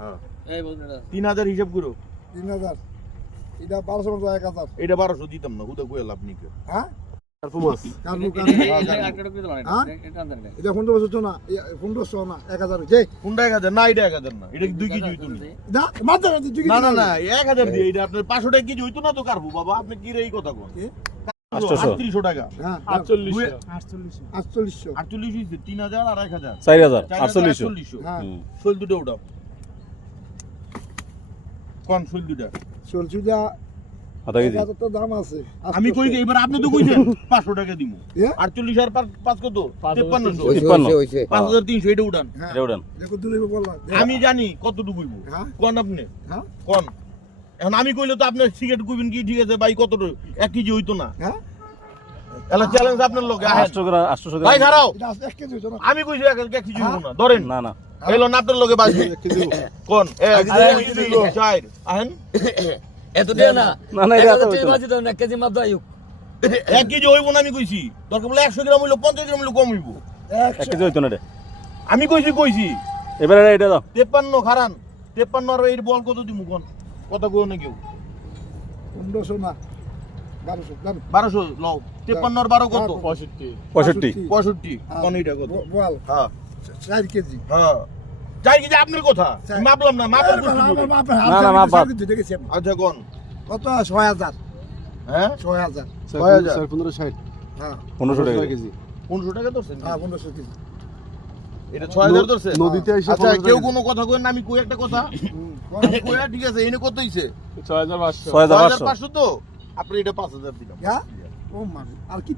হ্যাঁ এই বলুন এটা 3000 হিসাব করো 3000 এটা 1200 মতো 1000 এটা 1200 দিতাম না হুদা কইলা আপনি কে হ্যাঁ পারফরম্যান্স কারণ একটা করে দিলাম হ্যাঁ? এটা আনতে না এটা 1500 না 1500 না 1000 যে কোনটা 1000 না এটা 1000 না এটা 2 কেজি হইতো না না মাত্র তুই না না না 1000 দিয়ে এটা আপনার 500 টাকা কেজি হইতো না তো কারবো বাবা আপনি কি রে এই কথা কোন 3800 টাকা হ্যাঁ 4800 4800 48 হইছে 3000 আর 1000 4000 4800 হ্যাঁ শোল দুটো উঠাও কোন শোল দুটো চলছুজা আধা কেজি এত তো দাম আছে আমি কই এবার আপনি তো কইছেন 500 টাকা দিমু এ? 48 আর 5 কত 5300 53 5300 এটা উঠান হ্যাঁ এটা উঠান দেখো দূরে বললা আমি জানি কতটুকু হইব হ্যাঁ কোন আপনি হ্যাঁ কোন এখন আমি কইলে তো আপনার সিগারেট কইবেন কি ঠিক আছে ভাই কতটুকু 1 কেজি হইতো না হ্যাঁ এলা চ্যালেঞ্জ আপনার লগে আহেন 800 গ্রাম 800 ভাই গ্রাম ছাড়াও এটা আজকে 1 কেজি হইতো না আমি কইছি 1 কেজি হইব না ধরেন না না এলো না আপনার লগে বাজি কোন চার আহেন এত দে না না না এটা হইতো না বাজি দাও না কেজি মাপ দাও 1 কেজি হইব না আমি কইছি দরকার বলে 100 গ্রাম হইলো 50 গ্রাম হইলো কম হইব 1 কেজি হইতো না রে আমি কইছি এবারে এটা দাও 53 খারান 53 আর এই বল কত দিমু কোন কত কইও না কেউ 1500 না 1200 জানো 1200 লও 53 আর 12 কত 65 65 কোন এইটা কত বল হ্যাঁ 4 কেজি হ্যাঁ যাই কি যে আপনার কথা চাই। মাপলাম না মাপার করতে আমার হবে। বাপের না, না, মাপ বাদ। দেখেছি আমি। আচ্ছা কোন কত 6000 হ্যাঁ 6000 6000 হ্যাঁ 1500 টাকা কেজি 1500 টাকা ধরছেন হ্যাঁ 1500 কেজি এটা 6000 ধরছেন নদীতে আচ্ছা কেউ কোনো কথা কইেন না আমি কই একটা কথা হুম, আমি কইয়া ঠিক আছে এনে কত হইছে 6500 6500 তো আপনি এটা 5000 দিলাম হ্যাঁ ও মান আর কি